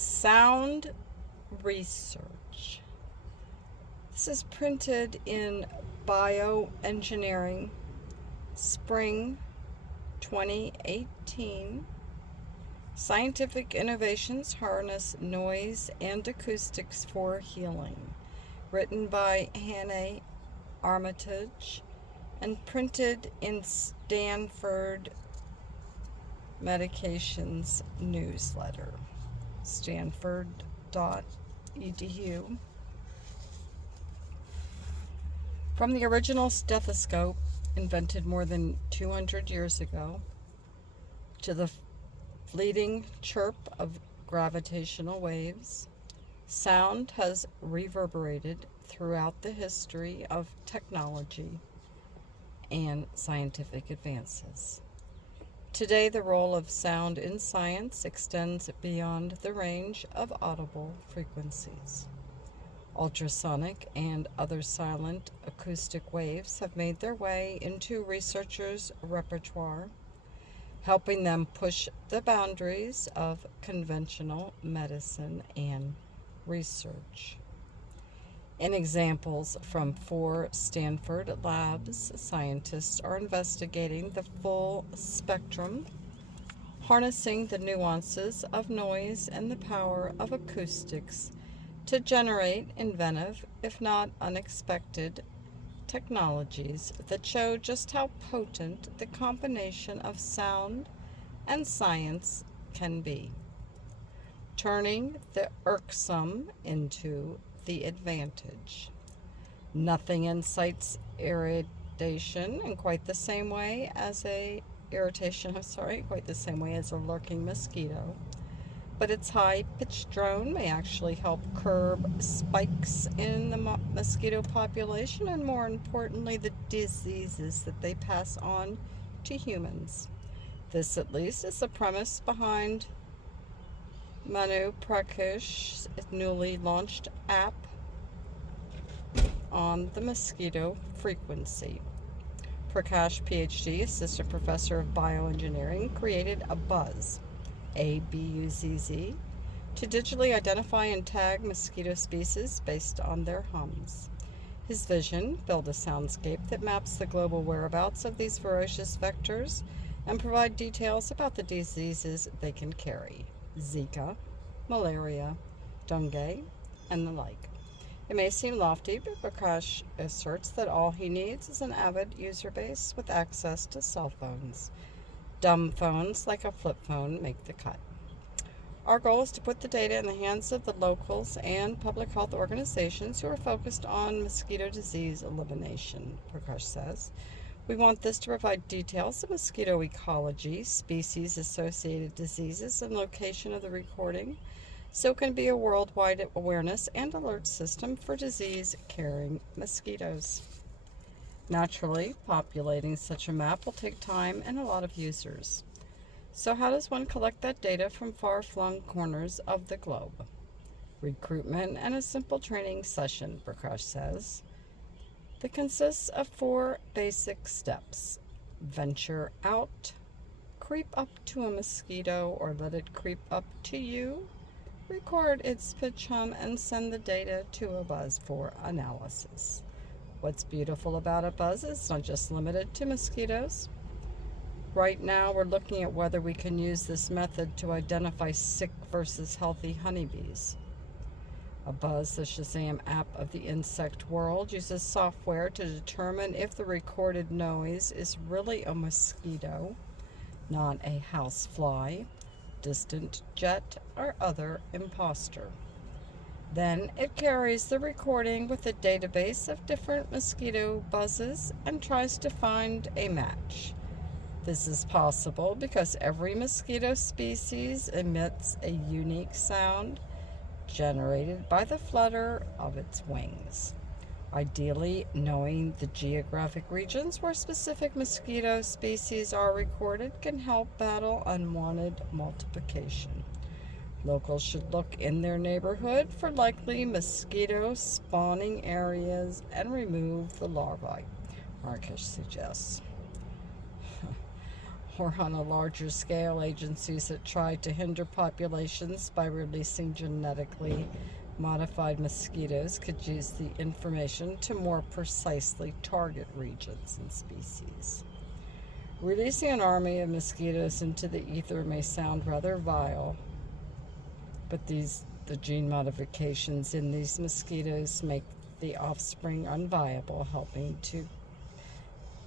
Sound research. This is printed in Bioengineering, Spring 2018. Scientific innovations harness noise and acoustics for healing. Written by Hannah Armitage and printed in Stanford Medications newsletter. stanmed.edu. From the original stethoscope, invented more than 200 years ago, to the fleeting chirp of gravitational waves, sound has reverberated throughout the history of technology and scientific advances. Today, the role of sound in science extends beyond the range of audible frequencies. Ultrasonic and other silent acoustic waves have made their way into researchers' repertoire, helping them push the boundaries of conventional medicine and research. In examples from 4 Stanford labs, scientists are investigating the full spectrum, harnessing the nuances of noise and the power of acoustics to generate inventive, if not unexpected, technologies that show just how potent the combination of sound and science can be, turning the irksome into the advantage. Nothing incites irritation in quite the same way as a lurking mosquito, but its high-pitched drone may actually help curb spikes in the mosquito population and, more importantly, the diseases that they pass on to humans. This, at least, is the premise behind Manu Prakash's newly launched app on the mosquito frequency. Prakash, PhD, Assistant Professor of Bioengineering, created a buzz, A-B-U-Z-Z, to digitally identify and tag mosquito species based on their hums. His vision: build a soundscape that maps the global whereabouts of these ferocious vectors and provide details about the diseases they can carry: Zika, malaria, dengue, and the like. It may seem lofty, but Prakash asserts that all he needs is an avid user base with access to cell phones. Dumb phones like a flip phone make the cut. Our goal is to put the data in the hands of the locals and public health organizations who are focused on mosquito disease elimination, Prakash says. We want this to provide details of mosquito ecology, species-associated diseases, and location of the recording, so it can be a worldwide awareness and alert system for disease-carrying mosquitoes. Naturally, populating such a map will take time and a lot of users. So how does one collect that data from far-flung corners of the globe? Recruitment and a simple training session, Prakash says, that consists of 4 basic steps. Venture out, creep up to a mosquito or let it creep up to you, record its pitch hum, and send the data to a buzz for analysis. What's beautiful about a buzz is not just limited to mosquitoes. Right now, we're looking at whether we can use this method to identify sick versus healthy honeybees. A buzz, the Shazam app of the insect world, uses software to determine if the recorded noise is really a mosquito, not a housefly, distant jet, or other imposter. Then it carries the recording with a database of different mosquito buzzes and tries to find a match. This is possible because every mosquito species emits a unique sound generated by the flutter of its wings. Ideally, knowing the geographic regions where specific mosquito species are recorded can help battle unwanted multiplication. Locals should look in their neighborhood for likely mosquito spawning areas and remove the larvae, Marcus suggests. or on a larger scale, agencies that try to hinder populations by releasing genetically modified mosquitoes could use the information to more precisely target regions and species. Releasing an army of mosquitoes into the ether may sound rather vile, but the gene modifications in these mosquitoes make the offspring unviable, helping to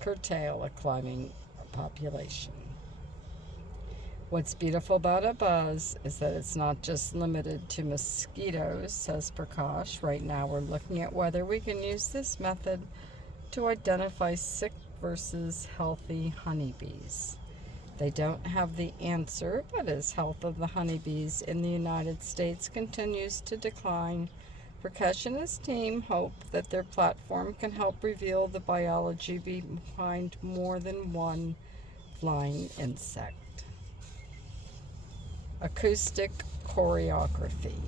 curtail a climbing population. What's beautiful about a buzz is that it's not just limited to mosquitoes, says Prakash. Right now we're looking at whether we can use this method to identify sick versus healthy honeybees. They don't have the answer, but as health of the honeybees in the United States continues to decline, Prakash and his team hope that their platform can help reveal the biology behind more than one flying insect. Acoustic choreography.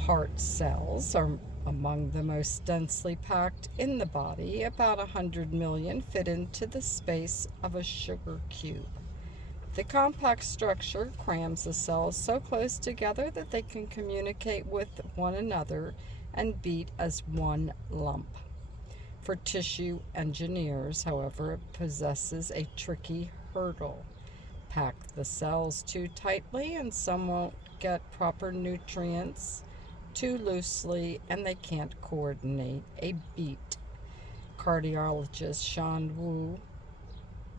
Heart cells are among the most densely packed in the body. About 100 million fit into the space of a sugar cube. The compact structure crams the cells so close together that they can communicate with one another and beat as one lump. For tissue engineers, however, it possesses a tricky hurdle. Pack the cells too tightly and some won't get proper nutrients, too loosely, and they can't coordinate a beat. Cardiologist Sean Wu,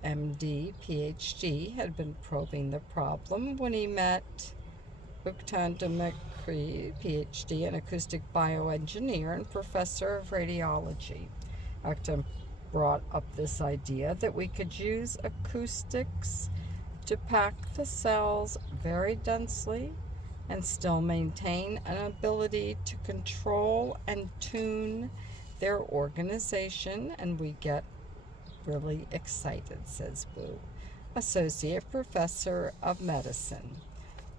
MD, PhD, had been probing the problem when he met Uktan Demekri, PhD, an acoustic bioengineer and professor of radiology. Uktan brought up this idea that we could use acoustics to pack the cells very densely and still maintain an ability to control and tune their organization, and we get really excited, says Wu, Associate Professor of Medicine.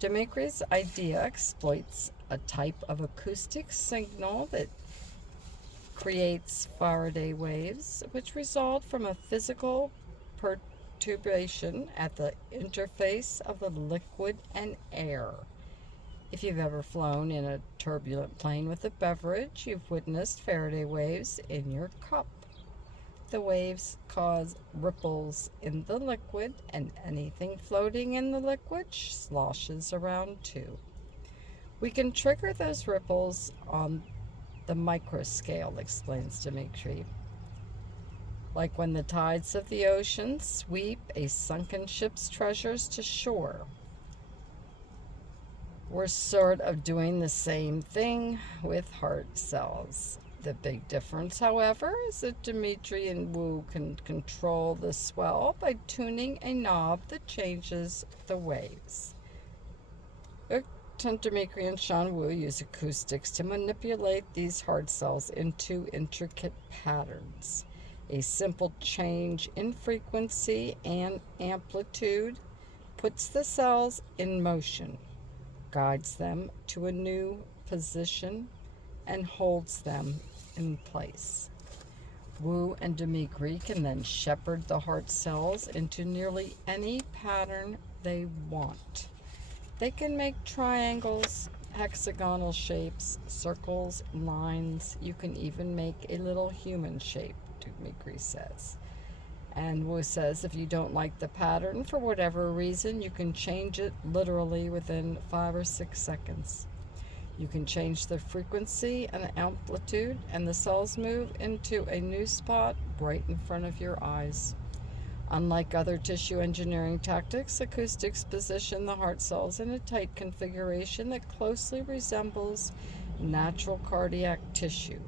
Demekri's idea exploits a type of acoustic signal that creates Faraday waves, which result from a physical perturbation at the interface of the liquid and air. If you've ever flown in a turbulent plane with a beverage, you've witnessed Faraday waves in your cup. The waves cause ripples in the liquid, and anything floating in the liquid sloshes around too. We can trigger those ripples on the microscale, explains Dimitri. Like when the tides of the ocean sweep a sunken ship's treasures to shore. We're sort of doing the same thing with heart cells. The big difference, however, is that Dimitri and Wu can control the swell by tuning a knob that changes the waves. Dimitri and Sean Wu use acoustics to manipulate these heart cells into intricate patterns. A simple change in frequency and amplitude puts the cells in motion, guides them to a new position, and holds them in place. Wu and Dimitri can then shepherd the heart cells into nearly any pattern they want. They can make triangles, hexagonal shapes, circles, lines. You can even make a little human shape, Dimitri says. And Wu says if you don't like the pattern for whatever reason, you can change it literally within 5 or 6 seconds. You can change the frequency and amplitude, and the cells move into a new spot right in front of your eyes. Unlike other tissue engineering tactics, acoustics position the heart cells in a tight configuration that closely resembles natural cardiac tissue,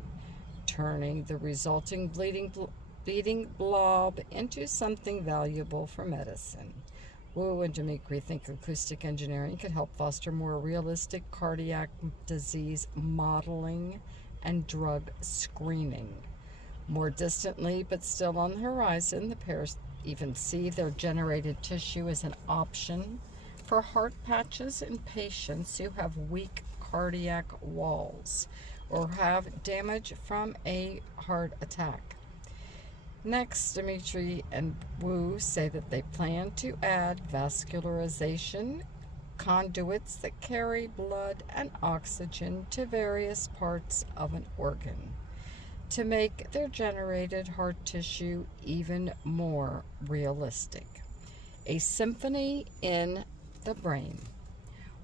turning the resulting bleeding blob into something valuable for medicine. Wu and Dimitri think acoustic engineering could help foster more realistic cardiac disease modeling and drug screening. More distantly, but still on the horizon, the pairs even see their generated tissue as an option for heart patches in patients who have weak cardiac walls or have damage from a heart attack. Next, Dimitri and Wu say that they plan to add vascularization conduits that carry blood and oxygen to various parts of an organ to make their generated heart tissue even more realistic. A symphony in the brain.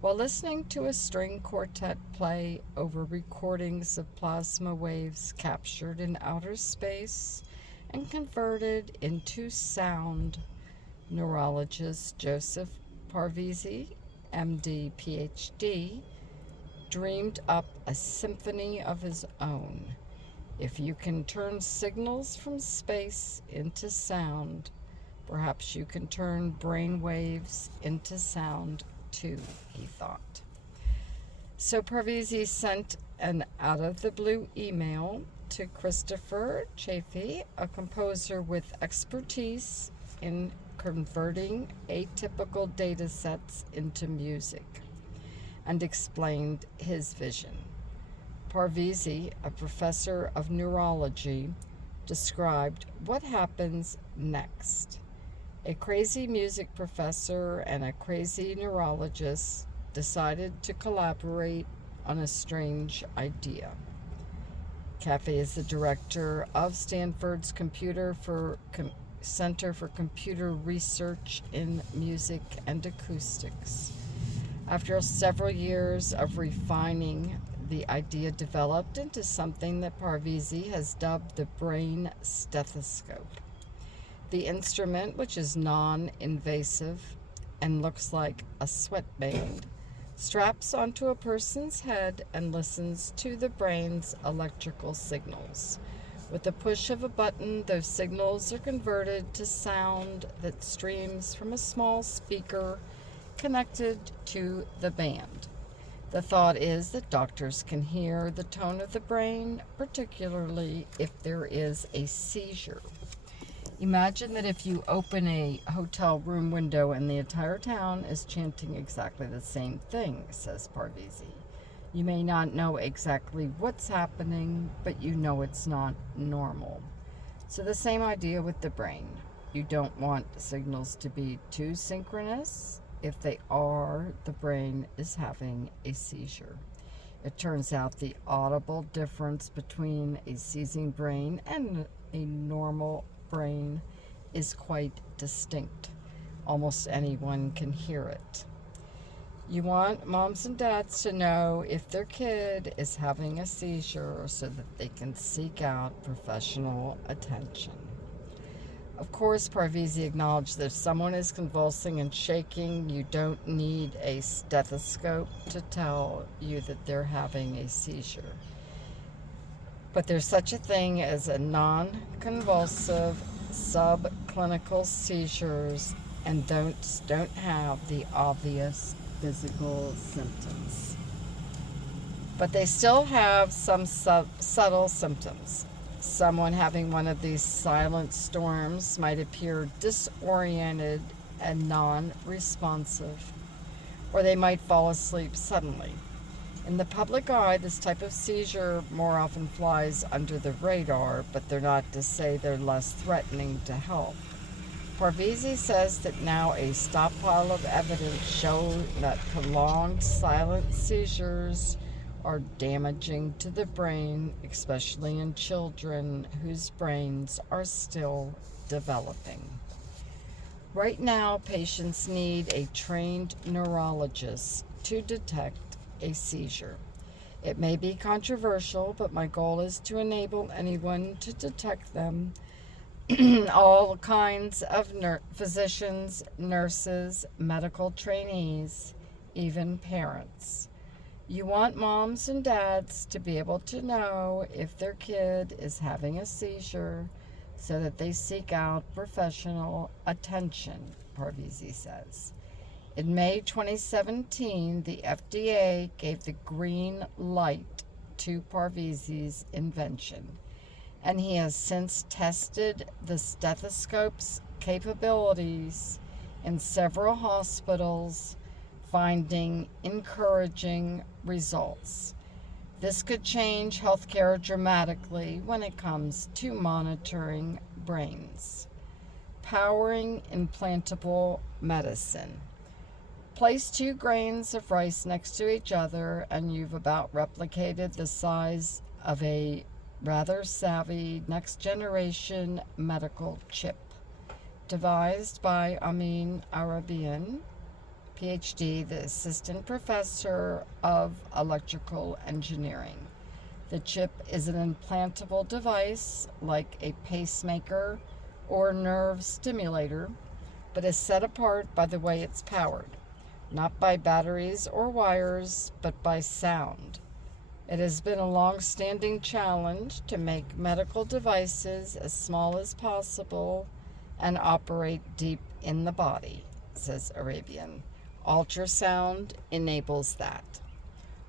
While listening to a string quartet play over recordings of plasma waves captured in outer space and converted into sound, neurologist Joseph Parvizi, MD, PhD, dreamed up a symphony of his own. If you can turn signals from space into sound, perhaps you can turn brain waves into sound too, he thought. So Parvizi sent an out-of-the-blue email to Christopher Chaffee, a composer with expertise in converting atypical data sets into music, and explained his vision. Parvizi, a professor of neurology, described what happens next. A crazy music professor and a crazy neurologist decided to collaborate on a strange idea. Cafe is the director of Stanford's Center for Computer Research in Music and Acoustics. After several years of refining, the idea developed into something that Parvizi has dubbed the brain stethoscope. The instrument, which is non-invasive and looks like a sweatband, straps onto a person's head and listens to the brain's electrical signals. With the push of a button, those signals are converted to sound that streams from a small speaker connected to the band. The thought is that doctors can hear the tone of the brain, particularly if there is a seizure. Imagine that if you open a hotel room window and the entire town is chanting exactly the same thing, says Parvizi. You may not know exactly what's happening, but you know it's not normal. So the same idea with the brain. You don't want signals to be too synchronous. If they are, the brain is having a seizure. It turns out the audible difference between a seizing brain and a normal brain is quite distinct. Almost anyone can hear it. You want moms and dads to know if their kid is having a seizure so that they can seek out professional attention. Of course, Parvizi acknowledged that if someone is convulsing and shaking, you don't need a stethoscope to tell you that they're having a seizure. But there's such a thing as a non-convulsive subclinical seizures and don't have the obvious physical symptoms. But they still have some subtle symptoms. Someone having one of these silent storms might appear disoriented and non-responsive, or they might fall asleep suddenly. In the public eye, this type of seizure more often flies under the radar, but they're not to say they're less threatening to health. Parvizi says that now a stockpile of evidence shows that prolonged silent seizures are damaging to the brain, especially in children whose brains are still developing. Right now, patients need a trained neurologist to detect a seizure. It may be controversial, but my goal is to enable anyone to detect them. All kinds of physicians, nurses, medical trainees, even parents. You want moms and dads to be able to know if their kid is having a seizure so that they seek out professional attention, Parvizi says. In May 2017, the FDA gave the green light to Parvizi's invention, and he has since tested the stethoscope's capabilities in several hospitals, finding encouraging results. This could change healthcare dramatically when it comes to monitoring brains. Powering implantable medicine. Place 2 grains of rice next to each other and you've about replicated the size of a rather savvy next generation medical chip. Devised by Amin Arabian, PhD, the assistant professor of electrical engineering. The chip is an implantable device like a pacemaker or nerve stimulator, but is set apart by the way it's powered, not by batteries or wires, but by sound. It has been a long-standing challenge to make medical devices as small as possible and operate deep in the body, says Arabian. Ultrasound enables that.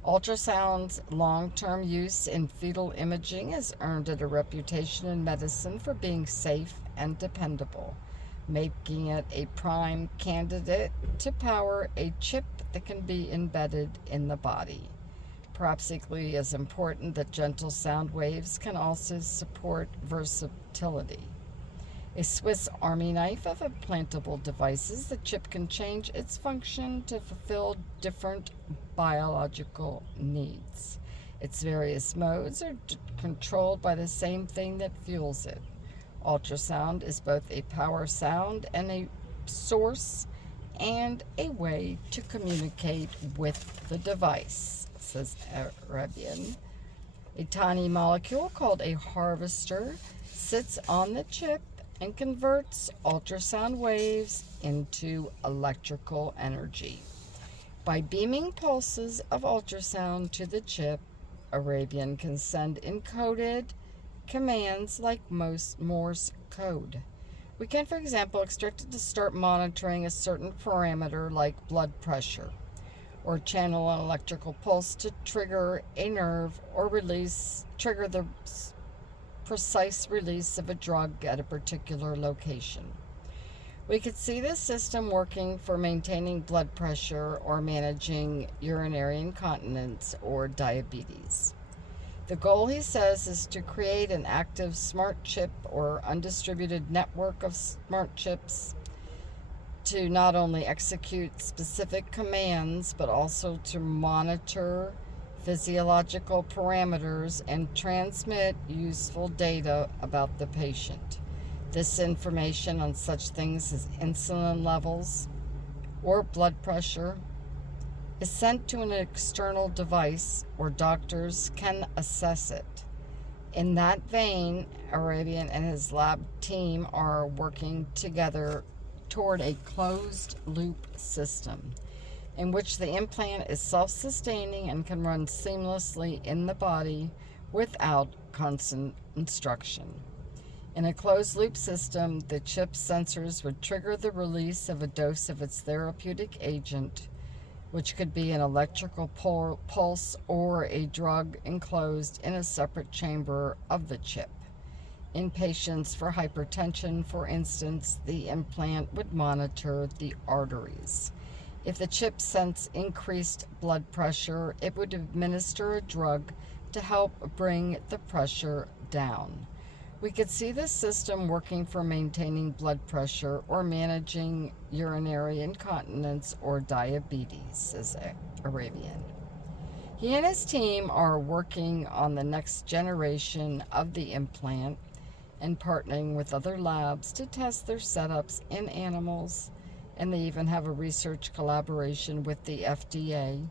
Ultrasound's long-term use in fetal imaging has earned it a reputation in medicine for being safe and dependable, making it a prime candidate to power a chip that can be embedded in the body. Perhaps equally as important that gentle sound waves can also support versatility. A Swiss Army knife of implantable devices, the chip can change its function to fulfill different biological needs. Its various modes are controlled by the same thing that fuels it. Ultrasound is both a power sound and a source and a way to communicate with the device, says Arabian. A tiny molecule called a harvester sits on the chip and converts ultrasound waves into electrical energy. By beaming pulses of ultrasound to the chip, Arabian can send encoded commands like Morse code. We can, for example, instruct it to start monitoring a certain parameter like blood pressure, or channel an electrical pulse to trigger a nerve or trigger the precise release of a drug at a particular location. We could see this system working for maintaining blood pressure or managing urinary incontinence or diabetes. The goal, he says, is to create an active smart chip or undistributed network of smart chips to not only execute specific commands, but also to monitor physiological parameters and transmit useful data about the patient. This information on such things as insulin levels or blood pressure is sent to an external device where doctors can assess it. In that vein, Arabian and his lab team are working together toward a closed-loop system in which the implant is self-sustaining and can run seamlessly in the body without constant instruction. In a closed-loop system, the chip sensors would trigger the release of a dose of its therapeutic agent, which could be an electrical pulse or a drug enclosed in a separate chamber of the chip. In patients for hypertension, for instance, the implant would monitor the arteries. If the chip sensed increased blood pressure, it would administer a drug to help bring the pressure down. We could see this system working for maintaining blood pressure or managing urinary incontinence or diabetes, says Arabian. He and his team are working on the next generation of the implant and partnering with other labs to test their setups in animals, and they even have a research collaboration with the FDA,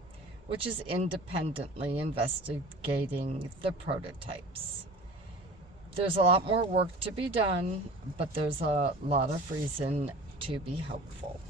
which is independently investigating the prototypes. There's a lot more work to be done, but there's a lot of reason to be hopeful.